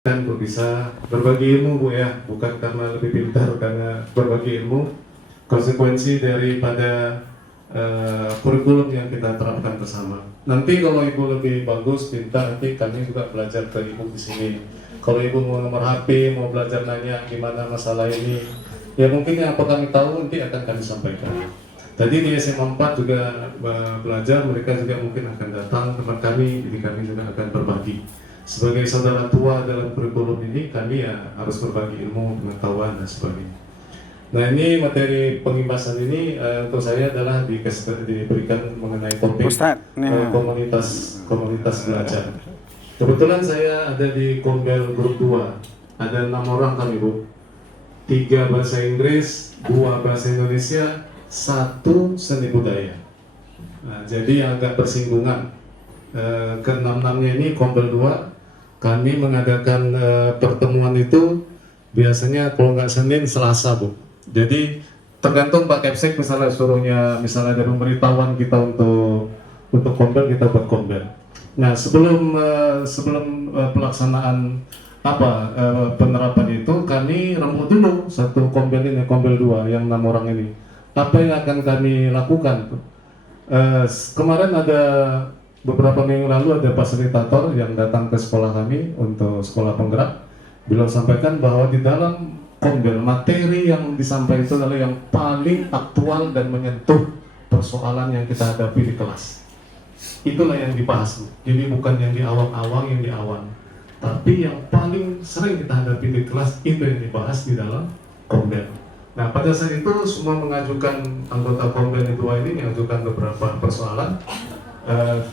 Kan Bu bisa berbagi ilmu Bu ya, bukan karena lebih pintar, karena berbagi ilmu konsekuensi daripada kurikulum yang kita terapkan bersama. Nanti kalau Ibu lebih bagus, pintar, nanti kami juga belajar ke Ibu di sini. Kalau Ibu mau nomor HP, mau belajar nanya gimana masalah ini, ya mungkin yang apa kami tahu nanti akan kami sampaikan. Tadi di SMA 4 juga belajar, mereka juga mungkin akan datang tempat kami, jadi kami juga akan berbagi. Sebagai saudara tua dalam kurikulum ini, kami ya harus berbagi ilmu, pengetahuan, dan sebagainya. Nah ini materi pengibasan ini untuk saya adalah diberikan mengenai topik komunitas belajar. Kebetulan saya ada di Kombel Grup 2, ada 6 orang kami Bu. 3 bahasa Inggris, 2 bahasa Indonesia, 1 seni budaya. Nah, jadi yang agak bersinggungan, ke-6-6-nya ini Kombel 2, kami mengadakan pertemuan itu biasanya kalau nggak Senin, Selasa Bu. Jadi tergantung Pak Kepsek misalnya suruhnya, misalnya ada pemberitahuan kita untuk Kombel, kita buat Kombel. Nah sebelum pelaksanaan penerapan itu, kami rembuk dulu satu Kombel ini, Kombel 2 yang 6 orang ini. Apa yang akan kami lakukan? Kemarin ada beberapa minggu lalu ada fasilitator yang datang ke sekolah kami untuk sekolah penggerak. Beliau sampaikan bahwa di dalam Kombel materi yang disampaikan itu adalah yang paling aktual dan menyentuh persoalan yang kita hadapi di kelas. Itulah yang dibahas. Jadi bukan yang di awang-awang, yang di awan, tapi yang paling sering kita hadapi di kelas itu yang dibahas di dalam Kombel. Nah pada saat itu semua mengajukan, anggota Kombel 2 ini mengajukan beberapa persoalan.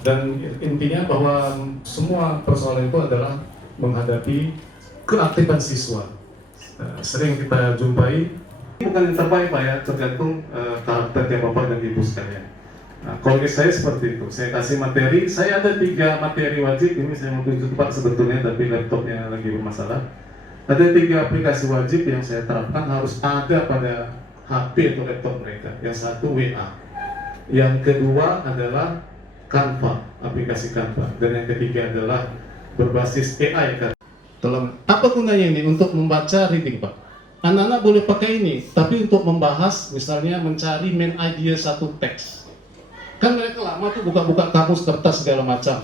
Dan intinya bahwa semua persoalan itu adalah menghadapi keaktifan siswa. Sering kita jumpai, bukan yang terbaik Pak ya, tergantung karakternya Bapak dan Ibu sekalian. Nah, kalau saya seperti itu, saya kasih materi, saya ada 3 materi wajib, ini saya mau tunjuk Pak sebetulnya, tapi laptopnya lagi bermasalah. Ada 3 aplikasi wajib yang saya terapkan harus ada pada HP atau laptop mereka. Yang satu WA, yang kedua adalah Canva, aplikasi Canva, dan yang ketiga adalah berbasis AI kan. Apa gunanya ini? Untuk membaca reading Pak. Anak-anak boleh pakai ini, tapi untuk membahas, misalnya mencari main idea satu teks. Kan mereka lama tuh buka-buka kamus kertas segala macam.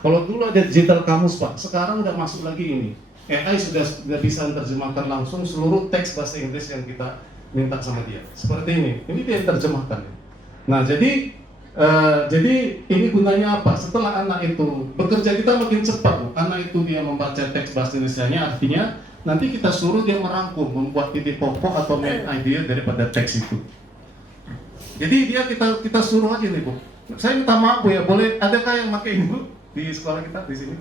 Kalau dulu ada digital kamus Pak, sekarang udah masuk lagi ini. AI sudah bisa menerjemahkan langsung seluruh teks bahasa Inggris yang kita minta sama dia. Seperti ini dia yang terjemahkan. Nah jadi ini gunanya apa? Setelah anak itu bekerja, kita makin cepat. Anak itu dia membaca teks bahasa Indonesianya, artinya nanti kita suruh dia merangkum, membuat titik pokok atau main idea daripada teks itu. Jadi kita suruh aja nih Bu. Saya minta maaf Bu ya, boleh adakah yang pakai ini Bu di sekolah kita di sini?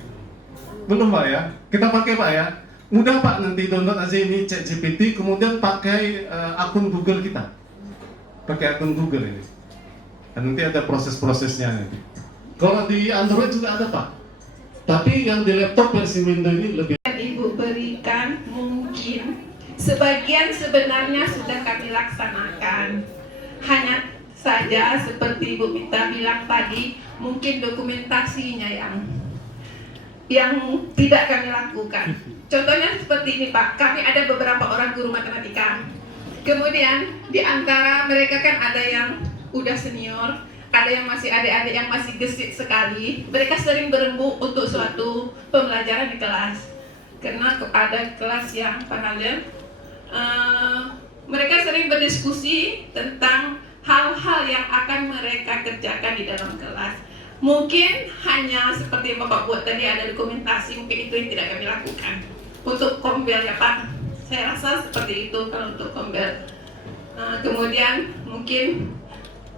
Belum Pak ya? Kita pakai Pak ya. Mudah Pak, nanti download aja ini ChatGPT, kemudian pakai akun Google kita. Pakai akun Google ini. Dan nanti ada proses-prosesnya nanti. Kalau di Android juga ada Pak. Tapi yang di laptop versi Windows ini lebih. Ibu berikan mungkin sebagian sebenarnya sudah kami laksanakan. Hanya saja seperti Ibu Mita bilang tadi, mungkin dokumentasinya yang tidak kami lakukan. Contohnya seperti ini Pak, kami ada beberapa orang guru matematika. Kemudian di antara mereka kan ada yang udah senior, ada yang masih adik-adik yang masih gesit sekali. Mereka sering berembuk untuk suatu pembelajaran di kelas. Karena ada kelas yang paralel, mereka sering berdiskusi tentang hal-hal yang akan mereka kerjakan di dalam kelas. Mungkin hanya seperti yang Bapak buat tadi, ada dokumentasi, mungkin itu yang tidak kami lakukan. Untuk Kombel ya Pak, saya rasa seperti itu kalau untuk Kombel. Kemudian mungkin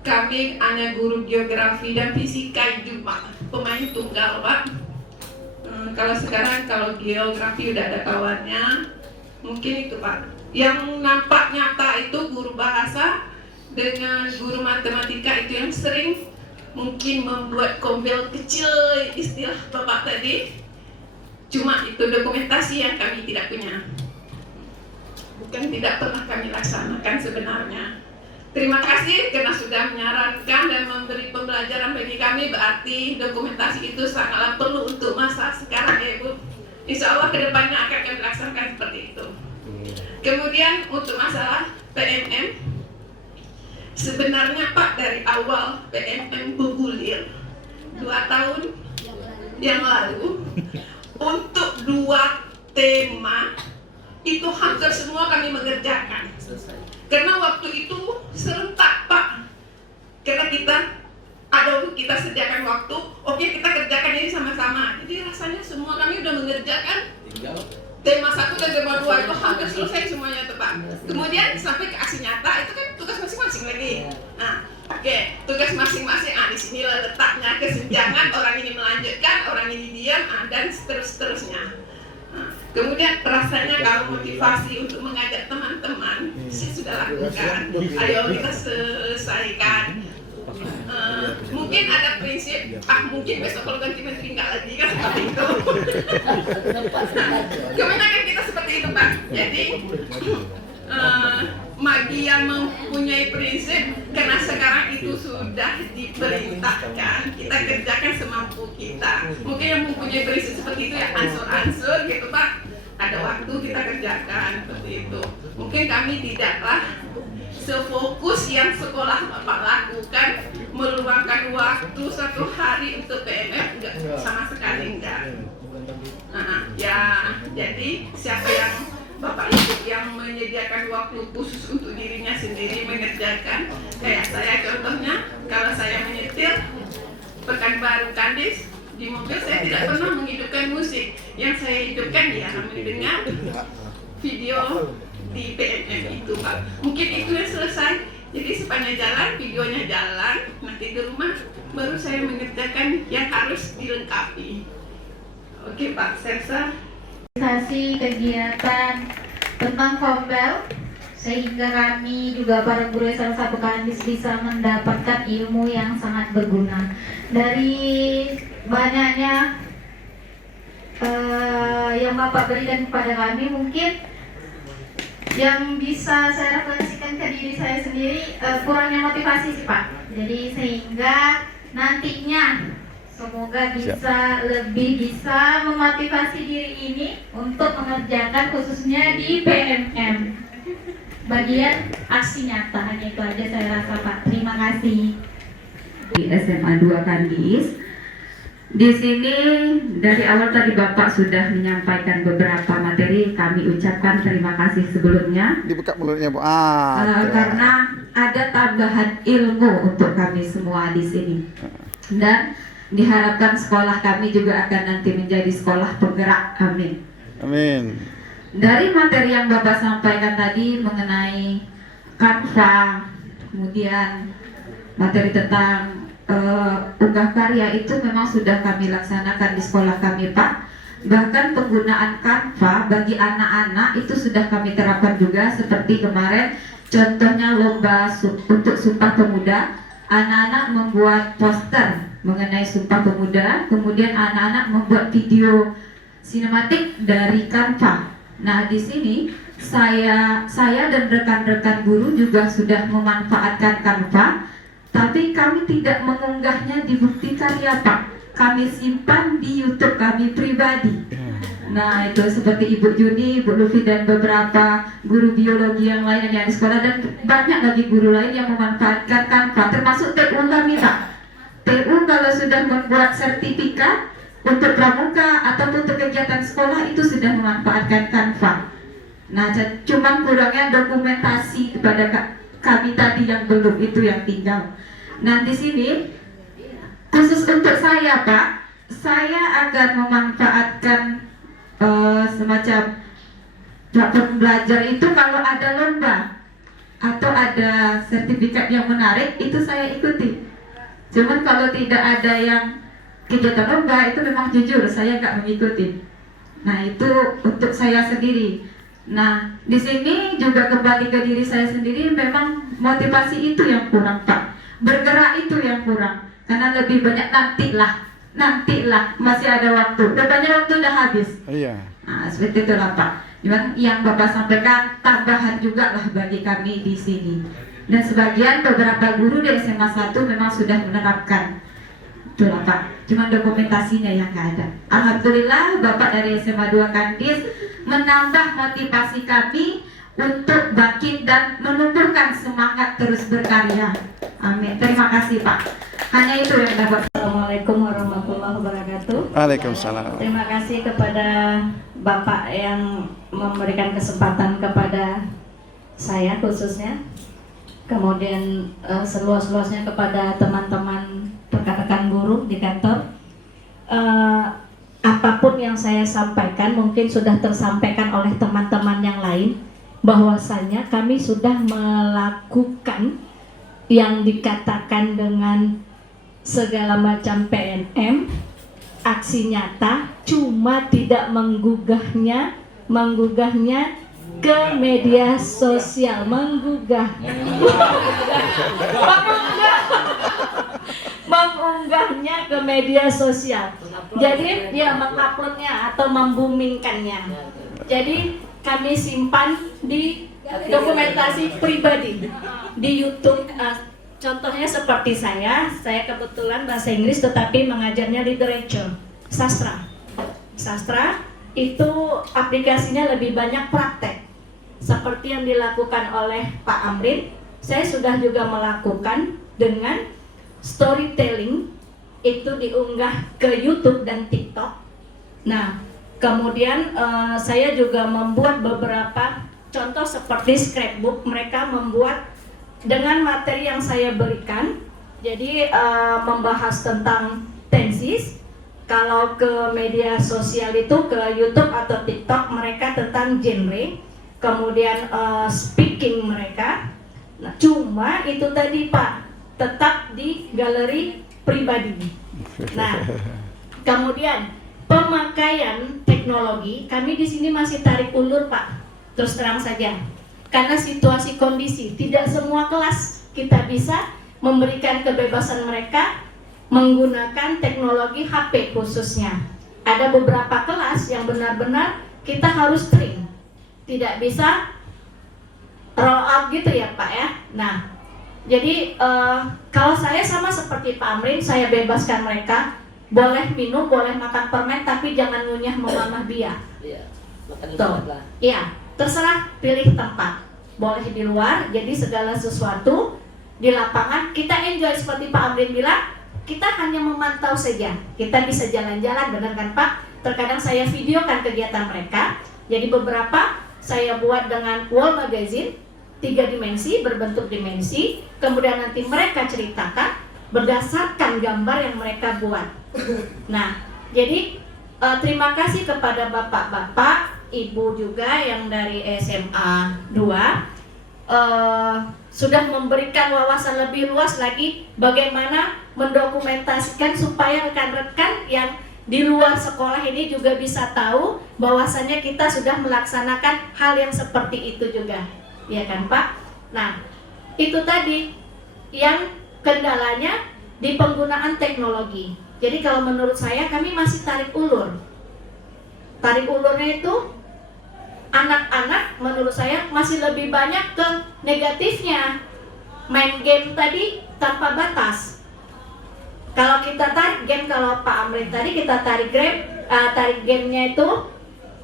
kami hanya guru geografi dan fisika juga pemain tunggal Pak. Kalau sekarang kalau geografi udah ada kawannya, mungkin itu Pak. Yang nampak nyata itu guru bahasa dengan guru matematika itu yang sering mungkin membuat Kombel kecil, istilah Bapak tadi. Cuma itu dokumentasi yang kami tidak punya. Bukan tidak pernah kami laksanakan sebenarnya. Terima kasih karena sudah menyarankan dan memberi pembelajaran bagi kami, berarti dokumentasi itu sangatlah perlu untuk masa sekarang ya Ibu. Insya Allah kedepannya akan kami laksanakan seperti itu. Kemudian untuk masalah PMM, sebenarnya Pak dari awal PMM bergulir 2 tahun yang lalu untuk 2 tema itu hampir semua kami mengerjakan. Karena waktu itu serentak Pak. Karena kita sediakan waktu, oke kita kerjakan ini sama-sama. Jadi rasanya semua kami udah mengerjakan tema 1 dan tema 2 itu hampir selesai semuanya tuh Pak. Kemudian sampai ke aksi nyata itu kan tugas masing-masing lagi. Nah, oke, tugas masing-masing. Di sinilah letaknya kesenjangan, orang ini melanjutkan, orang ini diam, dan seterusnya. Nah, kemudian rasanya kalau motivasi untuk mengajak teman-teman, saya sudah lakukan. Ayo kita selesaikan. Mungkin ada prinsip, mungkin besok kalau ganti menteri enggak lagi kan seperti itu. Kebanyakan kita seperti itu Pak. Jadi bagi yang mempunyai prinsip, karena sekarang itu sudah diperintahkan, kita kerjakan semampu kita. Mungkin yang mempunyai prinsip seperti itu ya ansur-ansur gitu Pak. Ada waktu kita kerjakan seperti itu. Mungkin kami tidaklah sefokus yang sekolah Bapak lakukan, meluangkan waktu 1 hari untuk PMM, enggak, sama sekali enggak. Jadi siapa yang Bapak itu yang menyediakan waktu khusus untuk dirinya sendiri mengerjakan, kayak saya contohnya, kalau saya menyetir Pekanbaru Kandis di mobil, saya tidak pernah menghidupkan musik. Yang saya hidupkan ya mendengar video di PMM itu Pak. Mungkin itu yang selesai. Jadi sepanjang jalan, videonya jalan, nanti di rumah baru saya mengerjakan yang harus dilengkapi. Oke Pak Sersa. Kegiatan tentang Kombel, sehingga kami juga para guru SMA 1 Kandis bisa mendapatkan ilmu yang sangat berguna. Dari banyaknya yang Bapak berikan kepada kami, mungkin yang bisa saya refleksikan ke diri saya sendiri, kurangnya motivasi sih Pak. Jadi sehingga nantinya semoga lebih bisa memotivasi diri ini untuk mengerjakan khususnya di PMM bagian aksi nyata. Hanya itu aja saya rasa Pak. Terima kasih. Di SMA 2 Kandis. Di sini dari awal tadi Bapak sudah menyampaikan beberapa materi, kami ucapkan terima kasih sebelumnya. Dibuka mulutnya Bu. Karena ada tambahan ilmu untuk kami semua di sini. Dan diharapkan sekolah kami juga akan nanti menjadi sekolah penggerak. Amin. Amin. Dari materi yang Bapak sampaikan tadi mengenai Canva, kemudian materi tentang unggah karya, itu memang sudah kami laksanakan di sekolah kami Pak. Bahkan penggunaan Canva bagi anak-anak itu sudah kami terapkan juga, seperti kemarin contohnya lomba untuk Sumpah Pemuda. Anak-anak membuat poster mengenai Sumpah Pemuda, kemudian anak-anak membuat video sinematik dari Canva. Nah, di sini saya dan rekan-rekan guru juga sudah memanfaatkan Canva, tapi kami tidak mengunggahnya di Bukti Karya Pak. Kami simpan di YouTube kami pribadi. Nah, itu seperti Ibu Juni, Ibu Lufi, dan beberapa guru biologi yang lain yang di sekolah, dan banyak lagi guru lain yang memanfaatkan Canva, termasuk TU kami Pak. TU kalau sudah membuat sertifikat untuk pramuka ataupun untuk kegiatan sekolah itu sudah memanfaatkan Canva. Nah, cuman kurangnya dokumentasi kepada kami tadi yang belum, itu yang tinggal. Nah, di sini khusus untuk saya Pak, saya akan memanfaatkan semacam platform belajar itu kalau ada lomba atau ada sertifikat yang menarik, itu saya ikuti. Cuman kalau tidak ada yang kegiatan lomba, itu memang jujur saya nggak mengikuti. Nah, itu untuk saya sendiri. Nah, di sini juga kembali ke diri saya sendiri, memang motivasi itu yang kurang Pak. Bergerak itu yang kurang, karena lebih banyak nantilah masih ada waktu. Depannya waktu udah habis. Iya. Nah, seperti itulah Pak. Yang Bapak sampaikan tambahan juga lah bagi kami di sini. Dan sebagian beberapa guru di SMA 1 memang sudah menerapkan. itulah Pak, cuma dokumentasinya yang nggak ada. Alhamdulillah Bapak dari SMA 2 Kandis menambah motivasi kami untuk bangkit dan menumbuhkan semangat terus berkarya. Amin. Terima kasih Pak. Hanya itu yang dapat. Assalamualaikum warahmatullahi wabarakatuh. Waalaikumsalam. Terima kasih kepada Bapak yang memberikan kesempatan kepada saya khususnya. Kemudian seluas-luasnya kepada teman-teman rekan-rekan buruh di kantor. Apapun yang saya sampaikan mungkin sudah tersampaikan oleh teman-teman yang lain, bahwasanya kami sudah melakukan yang dikatakan dengan segala macam PNM, aksi nyata, cuma tidak menggugahnya ke media sosial, mengunggahnya ke media sosial. Jadi dia menguploadnya atau membumingkannya. Jadi kami simpan di dokumentasi pribadi di YouTube. Contohnya seperti saya kebetulan bahasa Inggris tetapi mengajarnya literature, sastra. Sastra itu aplikasinya lebih banyak praktek. Seperti yang dilakukan oleh Pak Amrin, saya sudah juga melakukan dengan storytelling, itu diunggah ke YouTube dan TikTok. Nah, kemudian saya juga membuat beberapa contoh seperti scrapbook. Mereka membuat dengan materi yang saya berikan, jadi membahas tentang tensis. Kalau ke media sosial itu ke YouTube atau TikTok mereka tentang genre, kemudian speaking mereka. Nah, cuma itu tadi Pak, tetap di galeri pribadi. Nah, kemudian pemakaian teknologi kami di sini masih tarik ulur Pak, terus terang saja. Karena situasi kondisi, tidak semua kelas kita bisa memberikan kebebasan mereka menggunakan teknologi HP khususnya. Ada beberapa kelas yang benar-benar kita harus train, tidak bisa roll out gitu ya Pak ya. Nah, jadi kalau saya sama seperti Pak Amrin, saya bebaskan mereka boleh minum, boleh makan permen, tapi jangan ngunyah memamah biak. Tuh, iya. Terserah pilih tempat, boleh di luar. Jadi segala sesuatu di lapangan kita enjoy seperti Pak Amrin bilang, kita hanya memantau saja. Kita bisa jalan-jalan, benar kan Pak? Terkadang saya videokan kegiatan mereka. Jadi beberapa saya buat dengan wall magazine 3 dimensi, berbentuk dimensi. Kemudian nanti mereka ceritakan berdasarkan gambar yang mereka buat. Nah, jadi terima kasih kepada bapak-bapak, ibu juga yang dari SMA 2 sudah memberikan wawasan lebih luas lagi bagaimana mendokumentasikan supaya rekan-rekan yang di luar sekolah ini juga bisa tahu bahwasannya kita sudah melaksanakan hal yang seperti itu juga, ya kan Pak? Nah, itu tadi yang kendalanya di penggunaan teknologi. Jadi kalau menurut saya kami masih tarik ulur. Tarik ulurnya itu anak-anak menurut saya masih lebih banyak ke negatifnya. Main game tadi tanpa batas. Kalau kita tarik game, kalau Pak Amrin tadi kita tarik gamenya itu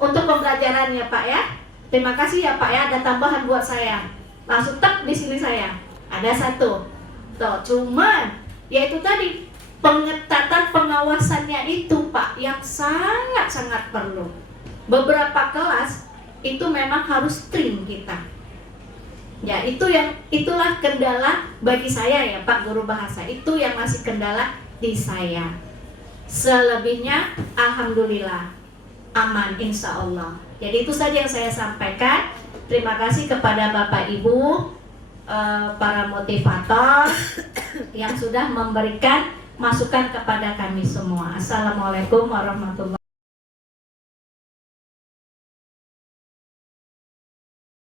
untuk pembelajarannya Pak ya. Terima kasih ya Pak ya, ada tambahan buat saya. Langsung tek di sini saya. Ada satu. Tuh, cuman yaitu tadi pengetatan pengawasannya itu Pak yang sangat-sangat perlu. Beberapa kelas itu memang harus train kita. Ya, itulah kendala bagi saya ya Pak Guru Bahasa. Itu yang masih kendala di saya. Selebihnya alhamdulillah aman insya Allah. Jadi itu saja yang saya sampaikan. Terima kasih kepada Bapak Ibu, para motivator yang sudah memberikan masukan kepada kami semua. Assalamualaikum warahmatullahi wabarakatuh.